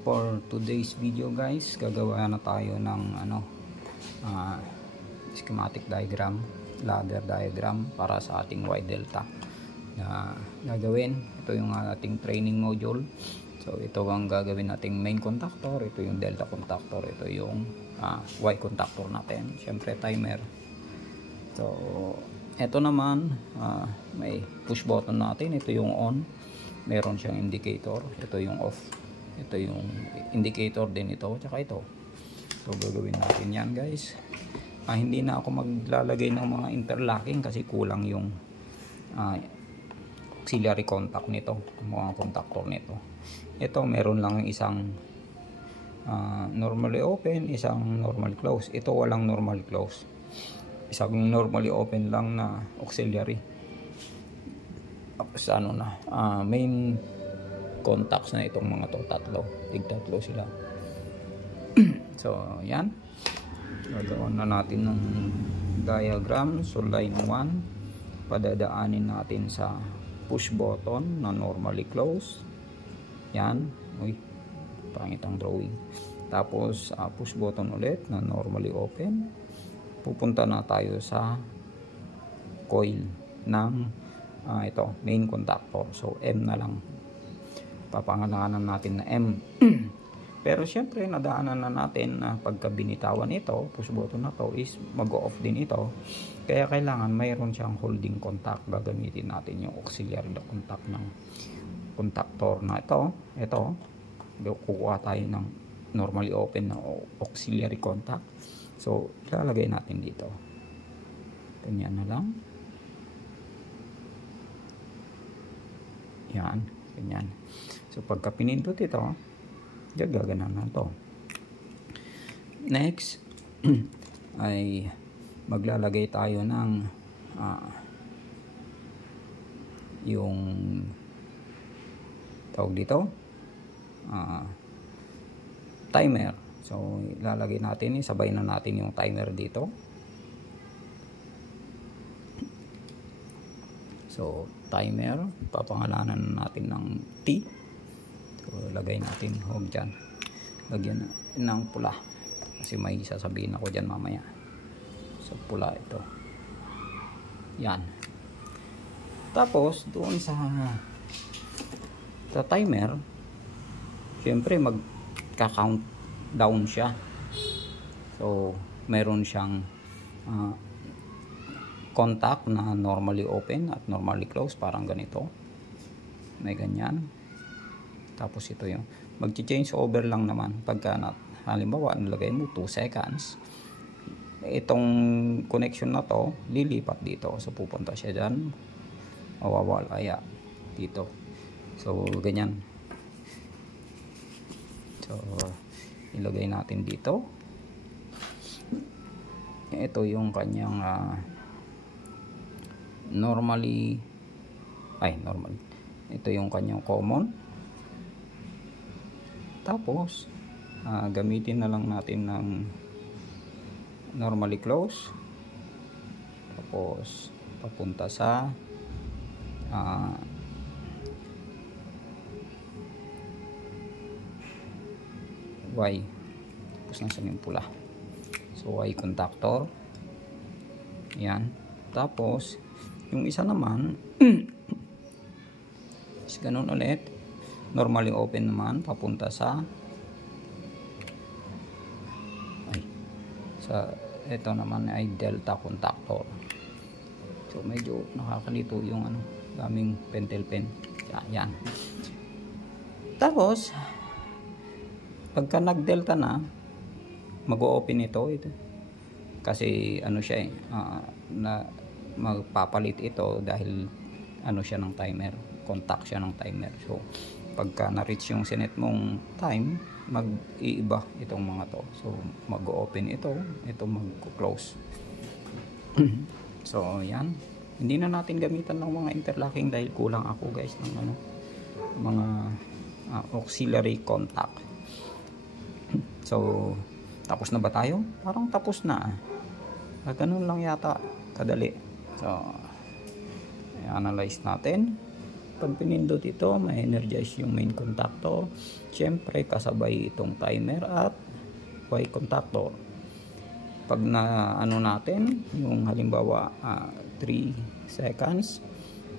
For today's video guys, gagawa na tayo ng schematic diagram, ladder diagram para sa ating Y delta na gagawin. Ito yung ating training module. So ito ang gagawin nating main contactor, ito yung delta contactor, ito yung Y contactor natin, syempre timer. So ito naman may push button natin, ito yung on, meron siyang indicator, ito yung off, ito yung indicator din ito, tsaka ito. So gagawin natin yan guys. Hindi na ako maglalagay ng mga interlocking kasi kulang yung auxiliary contact nito, mga contactor nito. Ito meron lang isang normally open, isang normally close. Ito walang normally close, isang normally open lang na auxiliary. Tapos main contacts na itong mga to, tatlo sila. So yan, gagawa na natin ng diagram. So line 1 padadaanin natin sa push button na normally close. Yan, uy, pangit ang drawing. Tapos push button ulit na normally open. Pupunta na tayo sa coil ng ito, main contactor. So M na lang, papangalanan natin na M. Pero syempre nadaanan na natin na pagka binitawan ito, push button na to is mag-off din ito. Kaya kailangan mayroon siyang holding contact. Gagamitin natin yung auxiliary na contact ng contactor na ito. Ito, kukuha tayo ng normally open na auxiliary contact. So ilalagay natin dito. Ganyan na lang. Yan, ganyan. So pagka pinindot ito, gaganan na to. Next ay maglalagay tayo ng yung tawag dito timer. So ilalagay natin, sabay na natin yung timer dito. So timer, papangalanan natin ng T. So lagay natin home dyan, lagyan ng pula kasi may sasabihin ako dyan mamaya. So pula ito, yan. Tapos doon sa timer, syempre magka-count down siya. So meron siyang contact na normally open at normally close, parang ganito, may ganyan. Tapos ito yung mag-change over lang naman pagka halimbawa nilagay mo 2 seconds, itong connection na to lilipat dito. So pupunta siya dyan, mawawala dito. So ganyan. So ilagay natin dito. Ito yung kanyang normal. Ito yung kanyang common. Tapos gamitin na lang natin ng normally close. Tapos papunta sa Y. Tapos nasa yung pula. So Y contactor. Yan. Tapos yung isa naman is ganun ulit, normally open naman, papunta sa ito naman ay delta contactor. So medyo nakakalito yung daming pentel pen. Yan. Tapos pagka nag delta na, mag-o-open ito kasi siya na magpapalit ito dahil siya ng timer, contact siya ng timer. So pagka na-reach yung sinet mong time, mag-iiba itong mga to. So mag-open ito mag-close. So yan, hindi na natin gamitan ng mga interlocking dahil kulang ako guys ng mga auxiliary contact. So tapos na ba tayo? Parang tapos na. Ganun lang yata kadali. So i-analyze natin. pag pinindot ito, ma-energize yung main contactor. Siyempre, kasabay itong timer at Y contactor. Pag na ano natin, yung halimbawa 3 seconds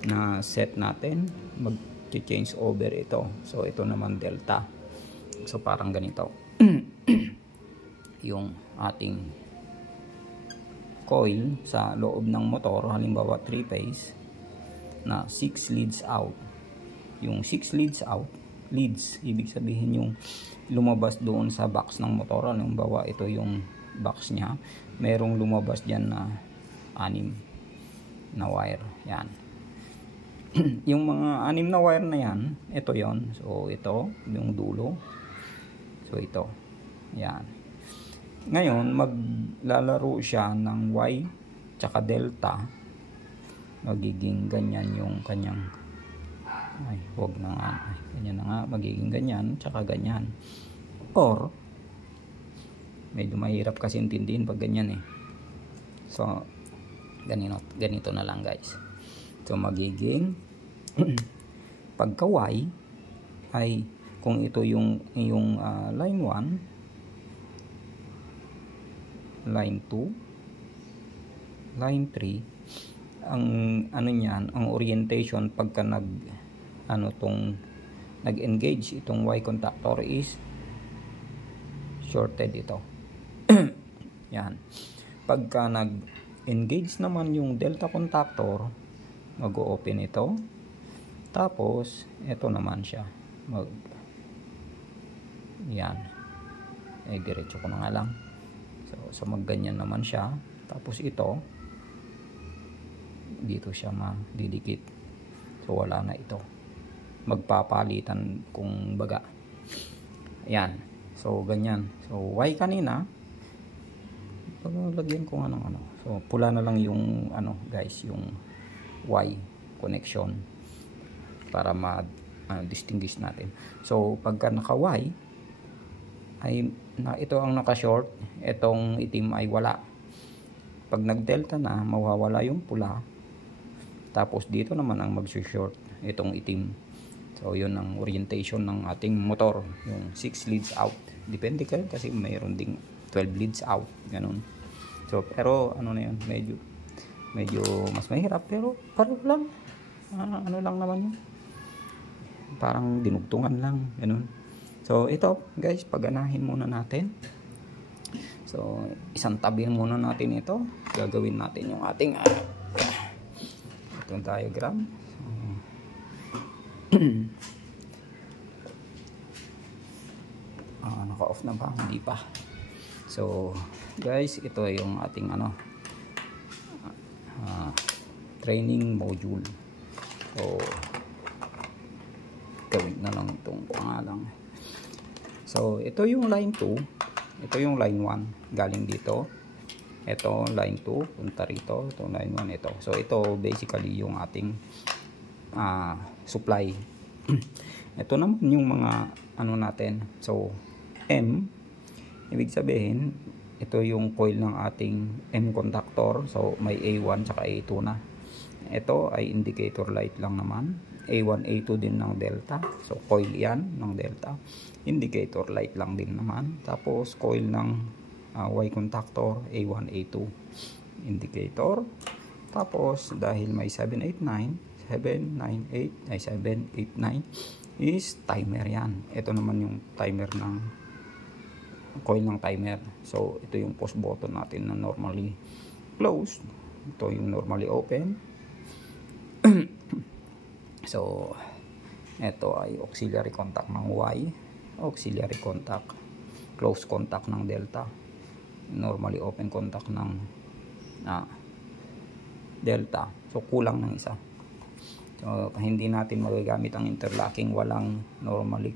na set natin, mag-change over ito. So, ito naman delta. So, parang ganito. Yung ating coil sa loob ng motor, halimbawa 3 phase na 6 leads out. Yung 6 leads out, leads, ibig sabihin yung lumabas doon sa box ng motor. Halimbawa ito yung box nya, merong lumabas dyan na 6 na wire. Yan. Yung mga 6 na wire na yan, ito yon. So ito yung dulo. So ito. Yan. Ngayon, maglalaro siya ng Y tsaka delta. Magiging ganyan yung kanyang, ay, huwag na nga. Ay, ganyan na nga. Magiging ganyan tsaka ganyan. Or, medyo mahirap kasi intindihin pag ganyan eh. So, ganito na lang guys. So, magiging pagka Y ay kung ito yung line 1, line 2, line 3, ang ano niyan, ang orientation pagka nag-engage itong Y contactor is shorted ito. Yan. Pagka nag-engage naman yung delta contactor, mag-open ito. Tapos ito naman siya. Yan. Eh, diretso ko na nga lang. So magganyan naman siya. Tapos ito, dito siya madidikit. So wala na ito. Magpapalitan kung baga. Ayan. So ganyan. So Y kanina, lagyan ko nga ng ano. So pula na lang yung guys, yung Y connection para ma-distinguish natin. So pagka naka-Y ay ito ang naka-short, itong itim ay wala. Pag nag-delta na, mawawala yung pula. Tapos dito naman ang mag-short, itong itim. So yun ang orientation ng ating motor, yung 6 leads out. Depende kasi mayroon ding 12 leads out, ganun. So pero ano na yun, medyo mas mahirap, pero parang lang ano lang naman yun. Parang dinugtungan lang, ganun. So ito guys, paganahin muna natin. So isang tabi muna natin ito. Gagawin natin yung ating itong diagram. Naka-off na ba? Hindi pa. So guys, ito yung ating training module. So gawin na lang itong pangalan. So, ito yung line 2. Ito yung line 1. Galing dito. Ito, line 2. Punta rito. Ito, line 1. Ito. So, ito basically yung ating supply. Ito naman yung mga natin. So, M. Ibig sabihin, ito yung coil ng ating M contactor. So, may A1 tsaka A2 na. Ito ay indicator light lang naman. A1, A2 din ng delta. So, coil yan ng delta. Indicator light lang din naman. Tapos, coil ng Y contactor, A1, A2. Indicator. Tapos, dahil may 789, 789 is timer yan. Ito naman yung timer ng coil ng timer. So, ito yung post button natin na normally closed. Ito yung normally open. So, ito ay auxiliary contact ng Y, auxiliary contact, close contact ng delta, normally open contact ng delta. So, kulang ng isa. So, hindi natin magagamit ang interlocking walang normally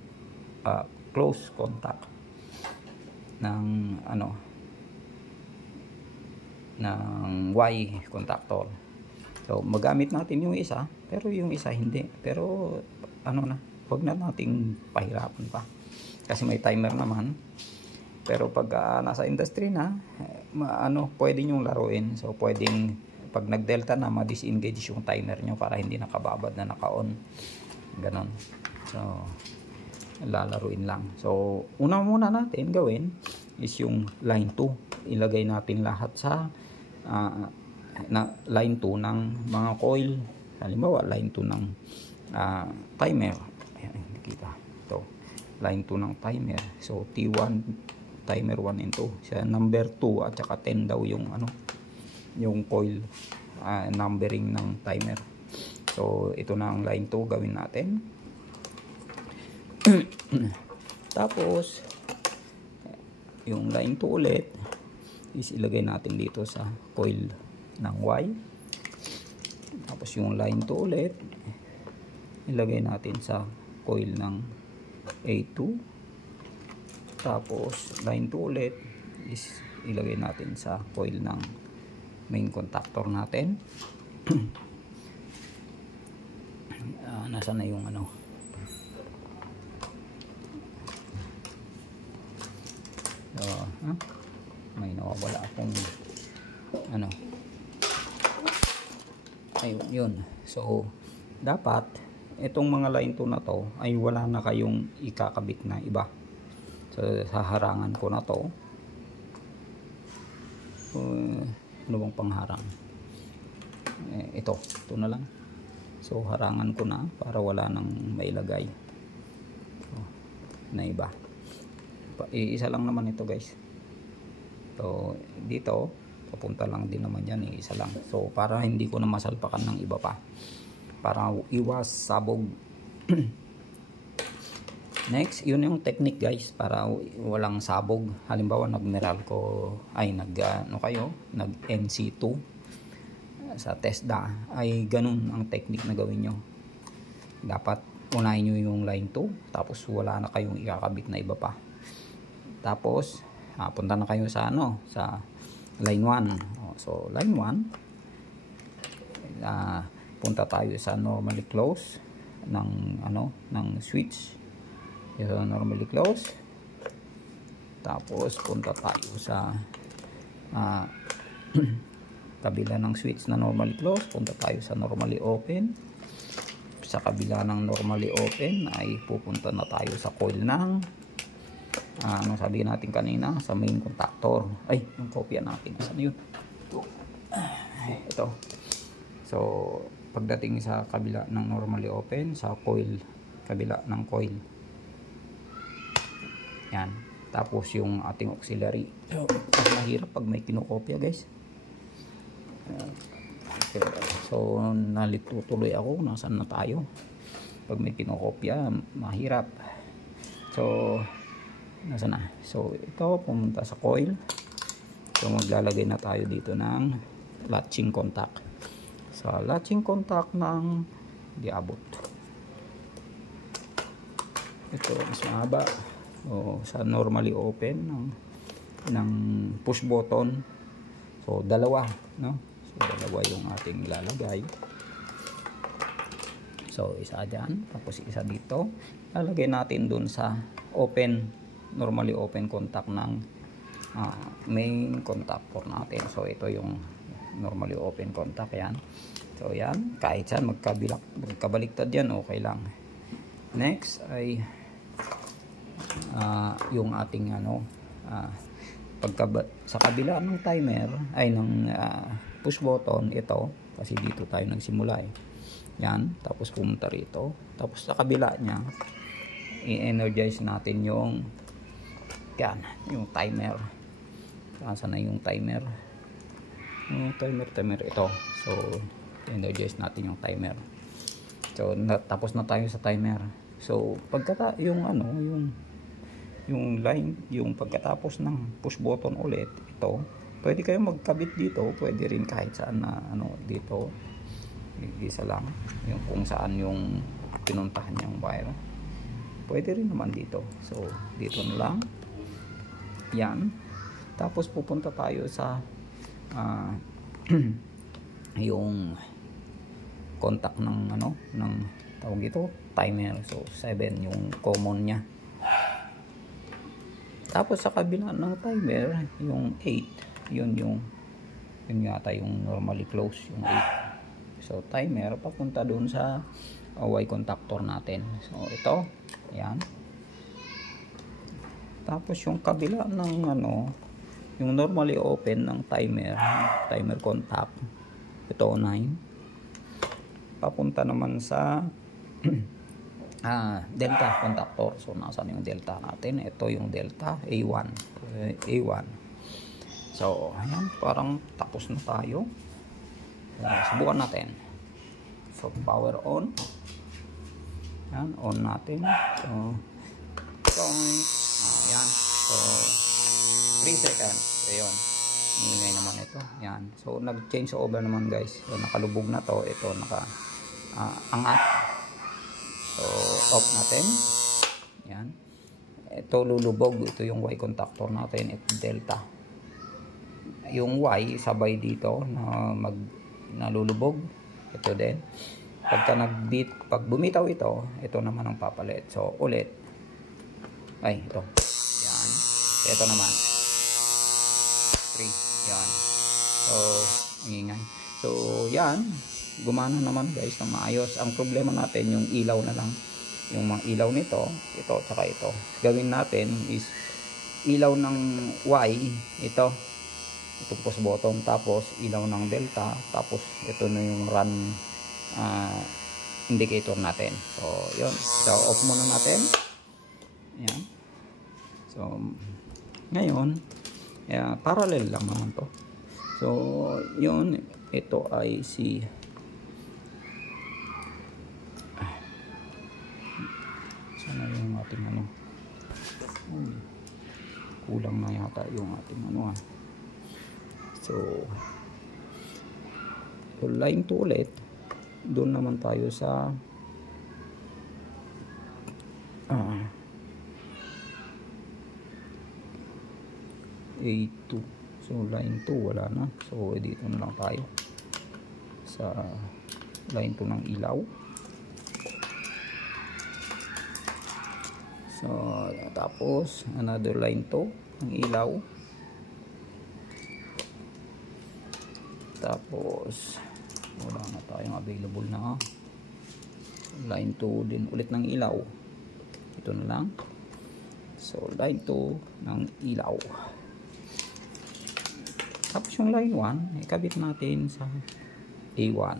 close contact ng ng Y contactor. So, magamit natin yung isa, pero yung isa hindi. Pero, huwag na nating pahirapan pa. Kasi may timer naman. Pero pag nasa industry na, pwede nyong laruin. So, pwedeng pag nag delta na, ma-disengage yung timer nyo para hindi nakababad na naka-on, ganon. So lalaruin lang. So una muna natin gawin is yung line 2. Ilagay natin lahat sa line 2 ng mga coil. Halimbawa line 2 ng timer. Ayan, hindi kita. Ito, line 2 ng timer. So T1, timer 1 and 2. Sa number 2 at saka 10 daw yung yung coil numbering ng timer. So ito na ang line 2 gawin natin. Tapos yung line 2 ulit is ilagay natin dito sa coil ng Y. Tapos yung line 2 ulit ilagay natin sa coil ng A2. Tapos line 2 ulit is ilagay natin sa coil ng main contactor natin. Nasa na yung may nawawala akong ayun yun. So dapat itong mga line 2 na to ay wala na kayong ikakabit na iba. So sa harangan ko na to, ano bang pangharang, ito na lang. So harangan ko na para wala nang mailagay na iba. Isa lang naman ito guys. So dito papunta lang din naman yan, isa lang. So para hindi ko na masalpakan ng iba pa, para iwas sabog. Next, yun yung technique guys, para walang sabog. Halimbawa nag NC2 sa TESDA, ay ganun ang technique na gawin nyo. Dapat unahin nyo yung line 2, tapos wala na kayong ikakabit na iba pa. Tapos punta na kayo sa sa line 1. So line 1, punta tayo sa normally close ng switch. So normally close. Tapos punta tayo sa kabila ng switch na normally close, punta tayo sa normally open. Sa kabila ng normally open ay pupunta na tayo sa coil ng sabi natin kanina, sa main contactor. Ay, yung kopya natin, saan yun? Ito. So pagdating sa kabila ng normally open, sa coil, kabila ng coil, yan. Tapos yung ating auxiliary. So mahirap pag may kinokopya guys. Okay. So nalito tuloy ako, nasaan na tayo? Pag may kinokopya, mahirap. So nasa na? So ito, pumunta sa coil. So maglalagay na tayo dito ng latching contact. Sa latching contact ng diabot. Ito mas mahaba. O sa normally open ng push button. So dalawa, no? So dalawa yung ating ilalagay. So isa dyan, tapos isa dito. Lalagay natin dun sa normally open contact ng main contactor natin. So ito yung normally open contact, yan. So yan, kahit saan magkabaliktad yan, okay lang. Next ay yung ating sa kabila ng timer ay ng push button, ito kasi dito tayo nagsimula yan. Tapos pumunta rito, tapos sa kabila nya i-energize natin yung timer. Saan na yung timer? Yung timer ito. So energize natin yung timer. So tapos na tayo sa timer. So yung line, yung pagkatapos ng push button ulit, ito pwede kayong magkabit dito, pwede rin kahit saan na dito, isa lang yung kung saan yung pinuntahan yung wire, pwede rin naman dito. So dito na lang yan. Tapos pupunta tayo sa yung contact ng ng tawag ito, timer. So 7 yung common nya. Tapos sa kabila ng timer, yung 8, yun yung Yun yata yung normally close, yung 8. So timer papunta doon sa Y contactor natin. So ito, yan. Tapos yung kabila ng ano, yung normally open ng timer contact, ito 9, papunta naman sa delta contactor. So nasaan yung delta natin? Ito yung delta A1. So ayan, parang tapos na tayo. Subukan natin. So power on. Yan, on natin. So ayan. So 3 seconds. Ayun. Ingay naman ito. Yan. So nag-change over naman guys. So nakalubog na to. Ito angat. So off natin. Yan. Ito lulubog. Ito yung Y contactor natin. Ito delta. Yung Y sabay dito na nalulubog. Ito din. Pag bumitaw ito naman ang papalit. So ulit. Ay, ito. Yan. Ito naman. 3. Yan. So, ingay. So, yan. Gumana naman guys na maayos. Ang problema natin yung ilaw na lang. Yung mga ilaw nito, ito, tsaka ito. Gawin natin is ilaw ng Y, ito. Itong push button, tapos ilaw ng delta, tapos ito na yung run indicator natin. So yun, so off muna natin. Yan. So ngayon parallel lang naman to. So yun, ito ay si sana yung ating ano, kulang na yata yung ating ano So line 2 ulit. Doon naman tayo sa A2. So line 2 wala na. So dito na lang tayo sa line 2 ng ilaw. So tapos another line 2 ng ilaw. Tapos wala na tayong available na line 2 din ulit ng ilaw. Ito na lang. So line 2 ng ilaw. Tapos yung line 1 ikabit natin sa A1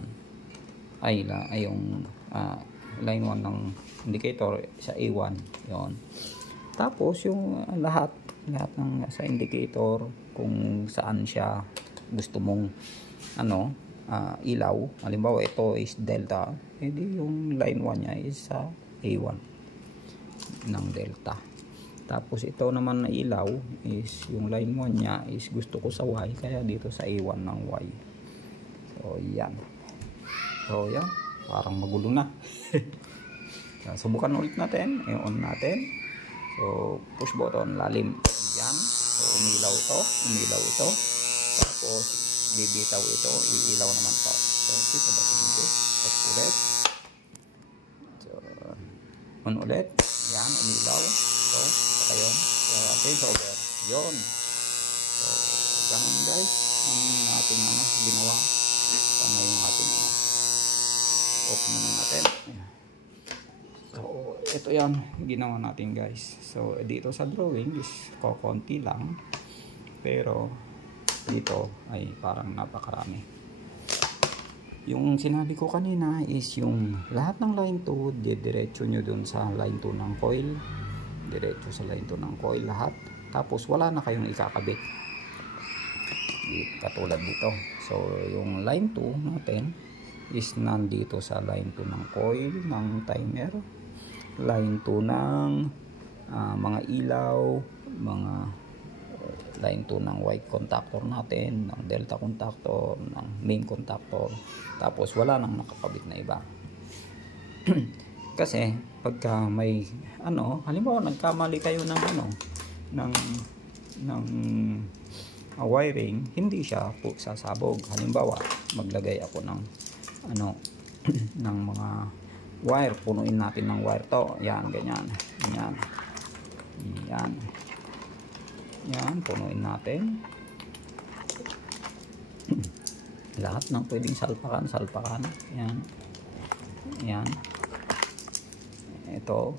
yung line 1 ng indicator sa A1 yon. Tapos yung lahat ng sa indicator kung saan siya gusto mong ilaw, halimbawa ito is delta, edi yung line 1 nya is sa A1 ng delta. Tapos ito naman na ilaw is yung line 1 nya is gusto ko sa Y, kaya dito sa A1 ng Y. So yan. So yan, parang magulo na. Subukan ulit natin, i-on natin. So push button lalim. Yan. So umilaw ito. Tapos bibitaw ito, iilaw naman to. So dito ba sa video? Push ulit. So on ulit. Yan, umilaw. So saka yun. So change over. Yun. So ganun guys ang ating ginawa. Tama yung ating off muna natin. So ito yan ginawa natin guys. So dito sa drawing is konti lang, pero dito ay parang napakarami. Yung sinabi ko kanina is yung lahat ng line 2 diretso nyo dun sa line 2 ng coil, diretso sa line 2 ng coil lahat, tapos wala na kayong ikakabit katulad dito. So yung line 2 natin is nandito sa line 2 ng coil ng timer, line 2 ng mga ilaw, mga line 2 ng Y contactor natin, ng delta contactor, ng main contactor, tapos wala nang nakakabit na iba. Kasi pagka may halimbawa nagkamali kayo ng wiring, hindi siya po sasabog. Halimbawa maglagay ako ng ng mga wire, punuin natin ng wire to, yan, ganyan, yan, punuin natin. lahat ng pwedeng salpakan. Yan. Yan. Ito.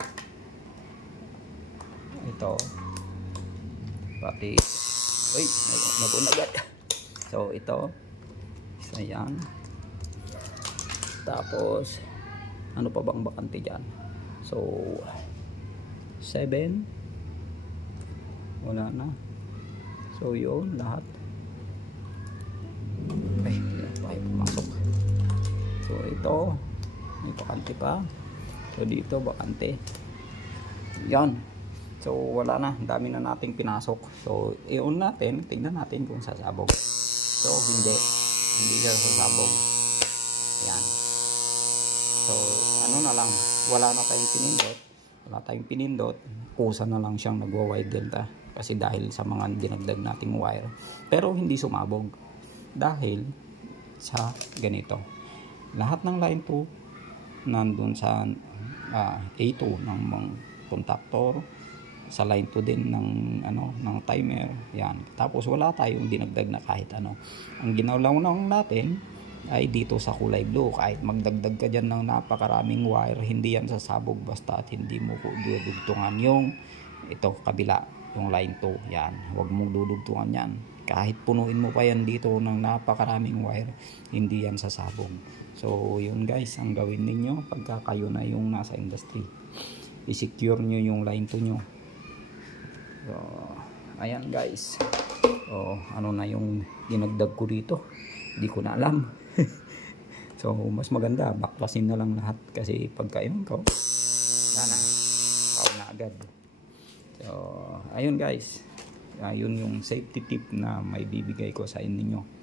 Pati. Uy, nabunagat. So, ito. So, yan. Tapos, ano pa bang bakante dyan? So, 7. Wala na. So, yun, lahat. Ay, pumasok. So, ito. May bakante pa. So, dito, bakante. Yan. So, wala na. Dami na nating pinasok. So, i-on natin. Tingnan natin kung sasabog. So, hindi. Hindi siya sasabog. Yan. So, ano na lang. Wala na tayong pinindot. Kusa na lang siyang nagwa-wide delta. Kasi dahil sa mga dinagdag nating wire. Pero, hindi sumabog. Dahil sa ganito. Lahat ng line 2 nandun sa A2 ng mga contactor, sa line 2 din ng timer. Yan. Tapos wala tayong dinagdag na kahit ano. Ang ginalaw natin ay dito sa kulay blue. Kahit magdagdag ka dyan ng napakaraming wire, hindi yan sasabog basta at hindi mo dudugtungan yung ito kabila, yung line 2. Yan. Huwag mong dudugtungan yan. Kahit punuin mo pa yan dito ng napakaraming wire, hindi yan sasabog. So, yun guys, ang gawin ninyo pagka kayo na yung nasa industry. I-secure nyo yung line 2 nyo. So, ayan guys. So, ano na yung dinagdag ko dito? Hindi ko na alam. So, mas maganda, baklasin na lang lahat. Kasi pagka yun ko, sana, pao na agad. So, ayun guys. Ayun yung safety tip na may bibigay ko sa inyo.